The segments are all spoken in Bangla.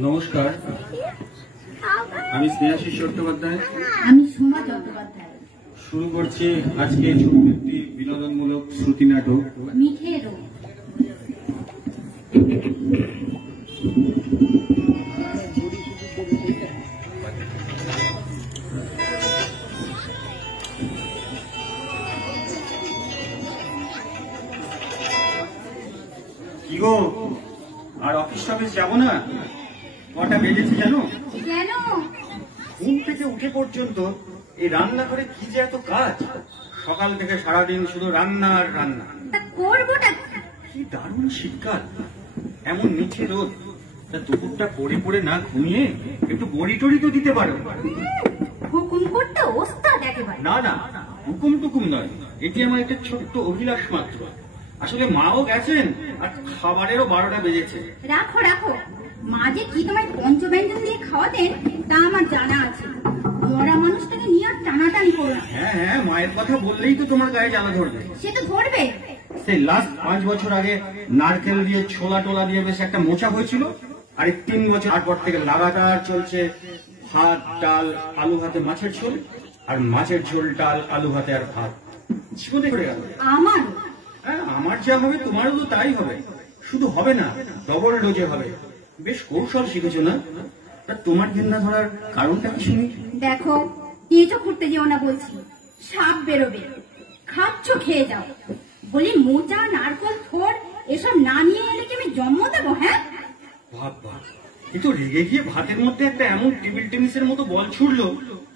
নমস্কার, আমি স্নেহাশিস চট্টোপাধ্যায়। আমি সোমা চট্টোপাধ্যায়। শুরু করছি আজকে ছোট্ট একটি বিনোদনমূলক শ্রুতি নাটক মিঠে রোগ। কি গো, আর অফিস টফিস যাবো না? কটা বেজেছে জানো? কেন? ঘুম থেকে উঠে পর্যন্ত এই রান্না করে কি যে এত কাজ! সকাল থেকে সারাদিন শুধু রান্না আর রান্না। তা করবোটা কি দারুণ শীতকাল, এমন নিচে রোদ, তা দুপুরটা পড়ে পড়ে না ঘুমিয়ে একটু বড়ি টড়ি তো দিতে পারো। হুকুম করতে ওস্তাদ একেবারে। না না, হুকুম টুকুম নয়, এটি আমার একটা ছোট্ট অভিলাষ মাত্র। আসলে মাও গেছেন আর খাবারেরও 12টা বেজেছে। রাখো রাখো, মা যে কি তোমায় পঞ্চব্যঞ্জন দিয়ে খাওয়াতেন তা আমার জানা আছে। মরা মানুষটাকে নিয়ে আর টানাটানি করো না। হ্যাঁ হ্যাঁ, মায়ের কথা বললেই তো তোমার গায়ে জ্বালা ধরবে। সে তো ধরবে। সেই লাস্ট 5 বছর আগে নারকেল দিয়ে ছোলা টোলা দিয়ে বেশ একটা মোচা হয়েছিল, আর এই 3 বছর পর থেকে লাগাতার চলছে ভাত ডাল আলু ভাতে মাছের ঝোল, আর মাছের ঝোল ডাল আলু ভাতে আর ভাত। জীবনে করে গেল। আমার হ্যাঁ, আমার যা হবে তোমারও তো তাই হবে। শুধু হবে না, ডবল ডোজে হবে। বেশ কৌশল শিখেছো না? তা তোমার ঘেন্না ধরার কারণটা কি শুনি? দেখো, কেঁচো খুঁড়তে যেও না বলছি, সাপ বেরোবে। খাচ্ছ খেয়ে যাও। বলি মোচা নারকল থোড় এসব না নিয়ে এলে কি আমি জন্ম দেবো? হ্যাঁ, ভাব ভাব, কিন্তু রেগে গিয়ে ভাতের মধ্যে একটা এমন টেবিল টেনিসের মতো বল ছুড়লো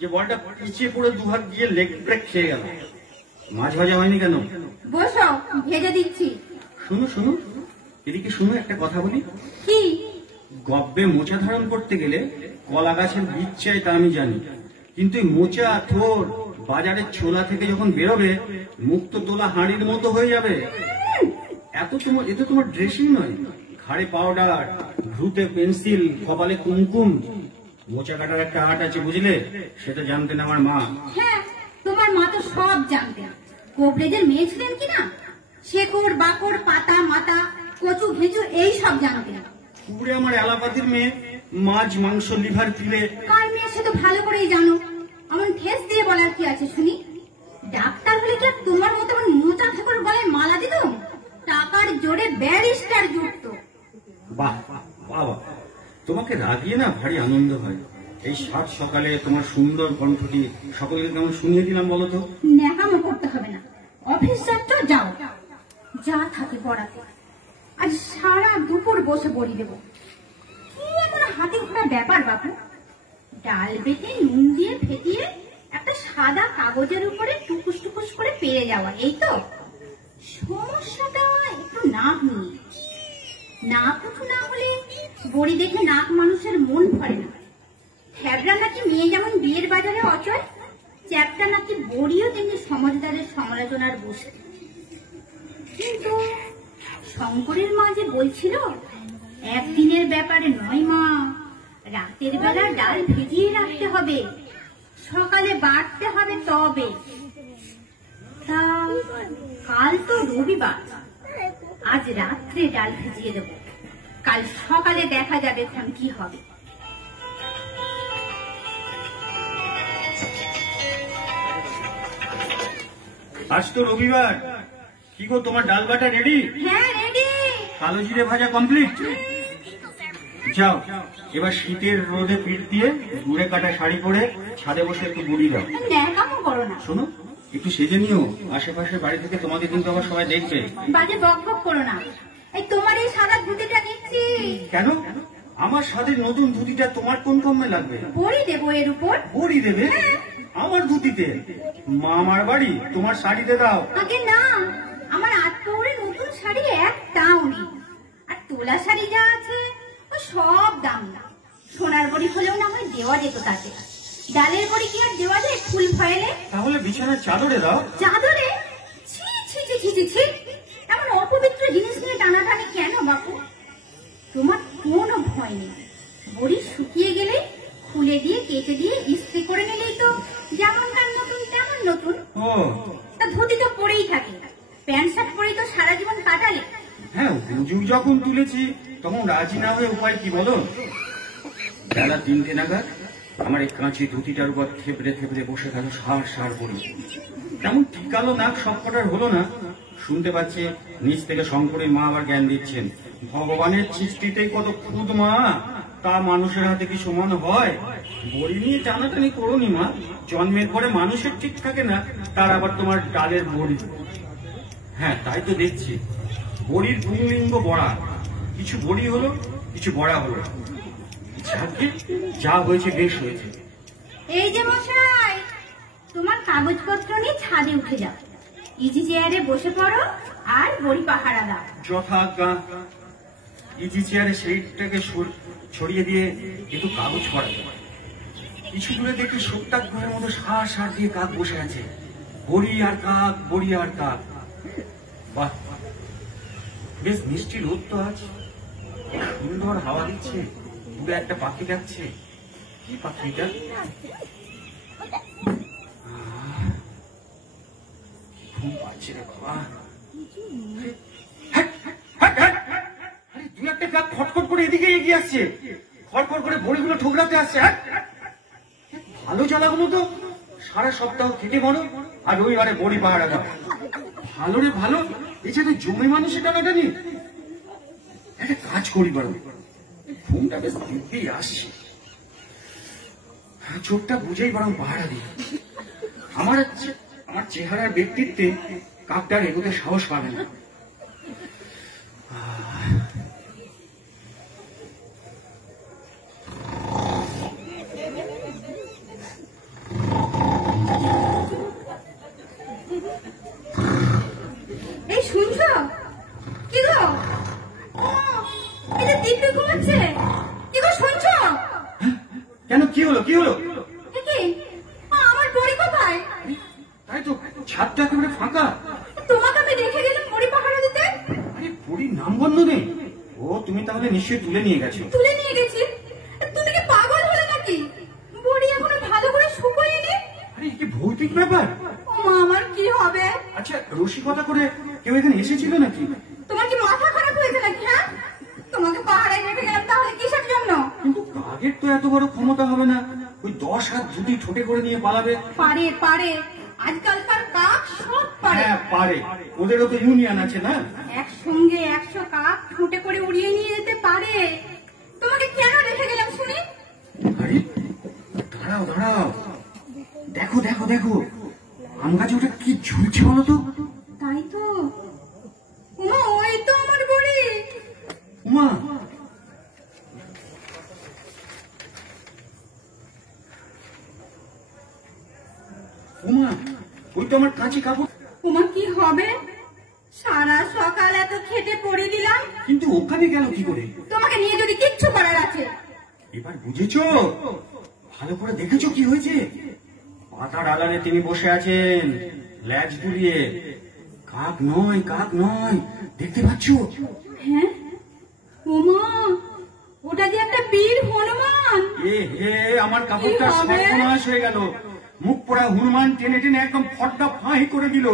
যে বলটা পিছিয়ে পড়ে দুহাত দিয়ে লেগ ব্রেক খেয়ে গেল। মাছ ভাজা হয়নি কেন? বসো, ভেজে দিচ্ছি। শুনো শুনো, এদিকে শুনো, একটা কথা বলি। কি? গব্বে মোচা ধারণ করতে গেলে কলা গাছের বীজ চাই তা আমি জানি, কিন্তু এই মোচা থোর বাজারের ছোলা থেকে যখন বেরোবে মুক্ত তোলা হাঁড়ির মতো হয়ে যাবে। এত তোমার ড্রেসিং নয়, ঘাড়ে পাউডার, ভ্রুতে পেন্সিল, কপালে কুমকুম। মোচা কাটার একটা আর্ট আছে, বুঝলে? সেটা জানতেন আমার মা। হ্যাঁ, তোমার মা তো সব জানতেন। কোবরেজের মেয়ে ছিলেন কিনা, শেকড় বাকড় পাতা মাতা কচু ঘেঁচু এই সব জানতেন। পুকুরে আমার এলাপাতির মেয়ে মাছ মাংস লিভার পিলে। কার মেয়ে সে তো ভালো করেই জানো। এমন ঠেস দিয়ে বলার কি আছে শুনি? ডাক্তার হলে কি আর তোমার মতো মোচা ঠাকুর গলায় মালা দিত? টাকার জোরে ব্যারিস্টার জুটতো। বাহ বাহ, তোমাকে রাগিয়ে না ভারী আনন্দ হয়। এই সাত সকালে তোমার সুন্দর কণ্ঠটি সকলকে কেমন শুনিয়ে দিলাম বলো তো? ন্যাকামো করতে হবে না। অফিস যাচ্ছ, যাও, যা থাকে পড়াতে। আজ সারা দুপুর বসে বড়ি দেবো। কি এমন হাতে ঘোড়া ব্যাপার বাপু? ডাল বেটে নুন দিয়ে ফেটিয়ে একটা সাদা কাগজের উপরে টুকুস টুকুস করে পেরে যাওয়া, এই তো সমস্যাটা। একটু নাক নিয়ে, নাক উঁচু না হলে বড়ি দেখে নাক মানুষের মন ভরে না। থ্যাবড়া নাকি মেয়ে যেমন বিয়ের বাজারে অচল, চ্যাপটা নাকি বড়িও তেমনি সমাজদারের সমালোচনার বসে। কিন্তু শঙ্করের মা যে বলছিল একদিনের ব্যাপারে নয় মা, রাতের বেলা ডাল ভিজিয়ে রাখতে হবে, সকালে বাটতে হবে তবে। তা কাল তো রবিবার, আজ রাত্রে ডাল ভিজিয়ে দেব, কাল সকালে দেখা যাবে এখন কি হবে। আজ তো রবিবার। কি গো, তোমার ডাল বাটা রেডি? হ্যাঁ, রেডি। কালো জিরে ভাজা কমপ্লিট। যাও, এবার শীতের রোদে পিঠ দিয়ে দূরে কাটা শাড়ি পরে ছাদে বসে একটু বুড়ি দাও। ন্যাকামো করো না। শোনো, একটু সেজে নিও, আশেপাশের বাড়ি থেকে তোমাকে কিন্তু আবার সবাই দেখবে। বাজে বক বক করো না। এই তোমার এই সাদা ধুতিটা নিচ্ছি। কেন? আমার স্বাদের নতুন ধুতিটা তোমার কোন কমে লাগবে? বড়ি দেবো এর উপর। বড়ি দেবে? আমার ধুতিতে? মামার বাড়ি, তোমার শাড়িতে দাও। আগে না, আমার আত্মহরে নতুন শাড়ি একটাও নেই। আর তোলা শাড়ি যা আছে ও সব দাম না। সোনার বড়ি হলেও না হয় দেওয়া যেত তাতে। ডালের বড়ি কি আর দেওয়া যায় ফুল ফয়েলে? তাহলে বিছানার চাদরে দাও। চাদরে? ছি ছি ছি ছি ছি ছি, এমন অপবিত্র জিনিস নিয়ে টানাটানি কেন বাপু? তোমার কোনো ভয় নেই। বড়ি শুকিয়ে গেলে খুলে দিয়ে কেটে দিয়ে ইস্ত্রি করে নিলেই তো যেমনকার নতুন তেমন নতুন। ও, তা ধুতি তো পরেই থাকে, প্যান্ট শার্ট পরেই তো সারা জীবন কাটালে। হ্যাঁ, হুজুর যখন তুলেছি তখন রাজি না হয়ে উপায় কি বলো? বেলা 3টে নাগাদ আমার এই কাঁচি ধুতিটার উপর থেপড়ে থেপড়ে বসে গেল সার সার বলি। তেমন টিকালো নাক সবকটার হলো না। শুনতে পাচ্ছে নিচ থেকে শঙ্করের মা আবার জ্ঞান দিচ্ছেন, ভগবানের সৃষ্টিতেই কত খুদ মা, তা মানুষের হাতে কি সমান হয়? বড়ি নিয়ে টানাটানি করোনি মা, জন্মের পরে মানুষের ঠিক থাকে না, তার আবার তোমার ডালের বড়ি। হ্যাঁ তাই তো দেখছি, বড়ির পুংলিঙ্গ বড়া, কিছু বড়ি হলো কিছু বড়া হলো। যাকে যা হয়েছে বেশ হয়েছে। এই যে মশাই, তোমার কাগজপত্র নিয়ে ছাদে উঠে যাও, ইজি চেয়ারে বসে পড়ো আর বড়ি পাহারা দাও। যথাজ্ঞা। ইজি চেয়ারে সেইটাকে ছড়িয়ে দিয়ে একটু কাগজ পড়াতে, কিছু দূরে দেখি সত্যাগ্রহের মতো সার সার দিয়ে কাক বসে আছে। বড়ি আর কাক, বড়ি আর কাক। বাহ, বেশ মিষ্টি রোদ তো আজ, সুন্দর হাওয়া দিচ্ছে, দূরে একটা পাখি ডাকছে। কি পাখিটা? ঘুম পাচ্ছে রে বাবা। দু একটা কাক খটখট করে এদিকে এগিয়ে আসছে, খটখট করে বড়িগুলো ঠোকরাতে আসছে। ভালো জ্বালাগুলো তো, সারা সপ্তাহ খেটে বলো আর রবিবারে বড়ি পাহারা দাও। ভালো রে ভালো, এছাড়া জমি মানুষের টানাটানি। একটা কাজ করি বরং, ঘুমটা বেশ দিব্যি আসছে, চোখটা বুঝেই বরং পাহারা দিই। আমার চেহারার ব্যক্তিত্বে কাকটার এগোতে সাহস পাবে না। এই শুনছো? কি গো? এটা দিব্যি ঘুমাচ্ছে। কি গো শুনছো? কেন, কি হলো কি হলো? কি আমার বড়ি কোথায়? তাই তো, ছাদটা একেবারে ফাঁকা। তোমাকে আমি রেখে গেলাম বড়ি পাহারা দিতে। আরে বড়ির নাম বন্ধ নেই। ও তুমি তাহলে নিশ্চয়ই তুলে নিয়ে গেছো। তুলে নিয়ে গেছি? তুমি কি পাগল হলে নাকি? বড়ি এখনো ভালো করে শুকোয়নি। আরে কি ভৌতিক ব্যাপার। মা আমার কি হবে? আচ্ছা, রসিকতা করে কেউ এখানে এসেছিল নাকি? তোমার কি মাথা খারাপ হয়েছে নাকি? হ্যাঁ, তোমাকে পাহারায় রেখে গেলাম তাহলে কিসের জন্য? কিন্তু কাকের তো এত বড় ক্ষমতা হবে না, ওই 10 হাত ধুতি ঠোঁটে করে নিয়ে পালাবে। পারে পারে, আজকালকার কাক সব পারে। হ্যাঁ পারে, ওদেরও তো ইউনিয়ন আছে না। একসঙ্গে 100 কাক ঠোঁটে করে উড়িয়ে নিয়ে যেতে পারে। তোমাকে কেন রেখে গেলাম শুনি? আরে দাঁড়াও দাঁড়াও, দেখো দেখো দেখো, আম গাছে ওটা কি ঝুলছে বলো তো? তাই তো। উমা, ওই তো আমার বড়ি। উমা, উমা, ওই তো আমার কাঁচি কাপড়। উমা কি হবে? সারা সকাল এত খেটে পড়ে দিলাম, কিন্তু ওখানে গেল কি করে? তোমাকে নিয়ে যদি কিচ্ছু করার আছে। এবার বুঝেছো? ভালো করে দেখেছো কি হয়েছে? পাতার আড়ালে তিনি বসে আছেন, ল্যাজ দুলিয়ে। কাক নয়, কাক নয়, দেখতে পাচ্ছ? হ্যাঁ উমা, ওটা যে একটা বীর হনুমান। এ হে, আমার কাপড়টা কি হবে? সর্বনাশ হয়ে গেল। মুখ পোড়া হনুমান টেনে টেনে একদম ফটটা ফাঁহি করে দিল।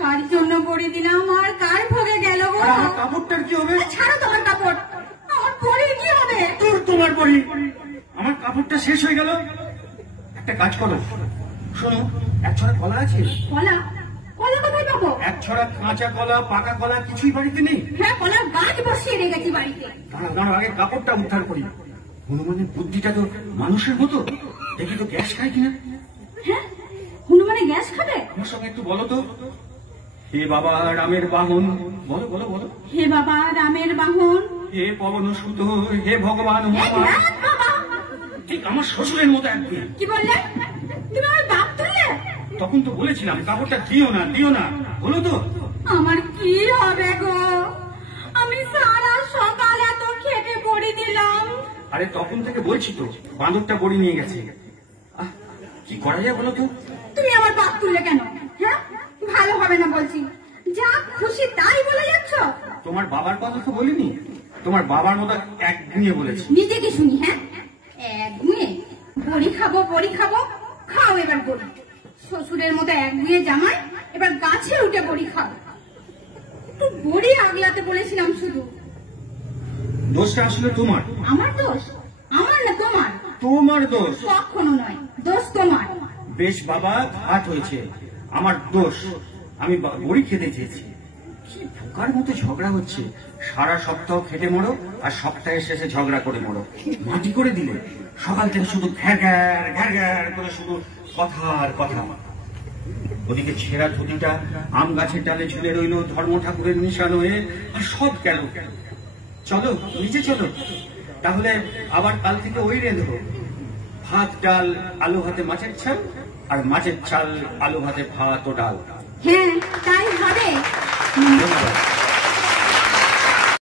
কার জন্য বড়ি দিলাম আর কার ভোগে গেল গো? আর আমার কাপড়টার কি হবে? ছাড়ো তোমার কাপড়, আমার বড়ির কি হবে? তোর তোমার বড়ি, আমার কাপড়টা শেষ হয়ে গেল। একটা কাজ করো, শোনো, এক ছড়া কলা আছে? কলা? কলা কোথায় পাবো? এক ছড়া কাঁচা কলা, পাকা কলা কিছুই বাড়িতে নেই? হ্যাঁ, কলার গাছ বসিয়ে রেখেছি বাড়িতে। দাঁড়াও দাঁড়াও, আগে কাপড়টা উদ্ধার করি। হনুমানের বুদ্ধিটা তো মানুষের মতো, দেখি তো গ্যাস খায় কিনা। হ্যাঁ, হনুমানে গ্যাস খাবে? আমার সঙ্গে একটু বলো তো। হে বাবা রামের বাহন, বলো বলো বলো। হে বাবা রামের বাহন, হে পবন সুত, হে ভগবান হে হনুমান। নাথ বাবা। ঠিক আমার শ্বশুরের মতো একদিন। কি বললে? তুমি আমার বাপ তুললে? তখন তো বলেছিলাম কাপড়টা দিও না দিও না, বলো তো। আমার কি হবে গো? আমি সারা সকাল এত খেটে পড়ে দিলাম। আরে তখন থেকে বলছি তো, বাঁদরটা বড়ি নিয়ে গেছে। আহ, কি করা যায় বলো তো? তুমি আমার বাপ তুললে কেন? হ্যাঁ, ভালো হবে না বলছি। যা খুশি তাই বলে যাচ্ছ। তোমার বাবার কথা তো বলিনি, তোমার বাবার মতো একদিনে বলেছি। নিজে কি শুনি? হ্যাঁ, একগুঁয়ে বড়ি খাবো বড়ি খাবো, খাও এবার বড়ি। শ্বশুরের মতো একগুঁয়ে জামাই, এবার গাছে উঠে বড়ি খাও। একটু বড়ি আগলাতে বলেছিলাম শুধু। দোষটা আসলে তোমার। আমার দোষ? আমার না তোমার? তোমার দোষ। কখনো নয়, দোষ তোমার। বেশ বাবা, ঘাট হয়েছে, আমার দোষ। আমি বড়ি খেতে চেয়েছি। কি বোকার মতো ঝগড়া হচ্ছে। সারা সপ্তাহ খেটে মরো আর সপ্তাহের শেষে ঝগড়া করে মরো। মাটি করে দিলে। সকাল থেকে শুধু ঘ্যার ঘ্যার ঘ্যার ঘ্যার করে শুধু কথা আর কথা। ওদিকে ছেঁড়া ধুতিটা আম গাছের ডালে ঝুলে রইল ধর্ম ঠাকুরের নিশান হয়ে। আর সব কেন? চলো নিচে চলো, তাহলে আবার কাল থেকে ওই রেঁধো। ভাত ডাল আলু ভাতে মাছের ছাল, আর মাছের ছাল আলু ভাতে ভাত ও ডাল। হ্যাঁ, তাই হবে। ধন্যবাদ।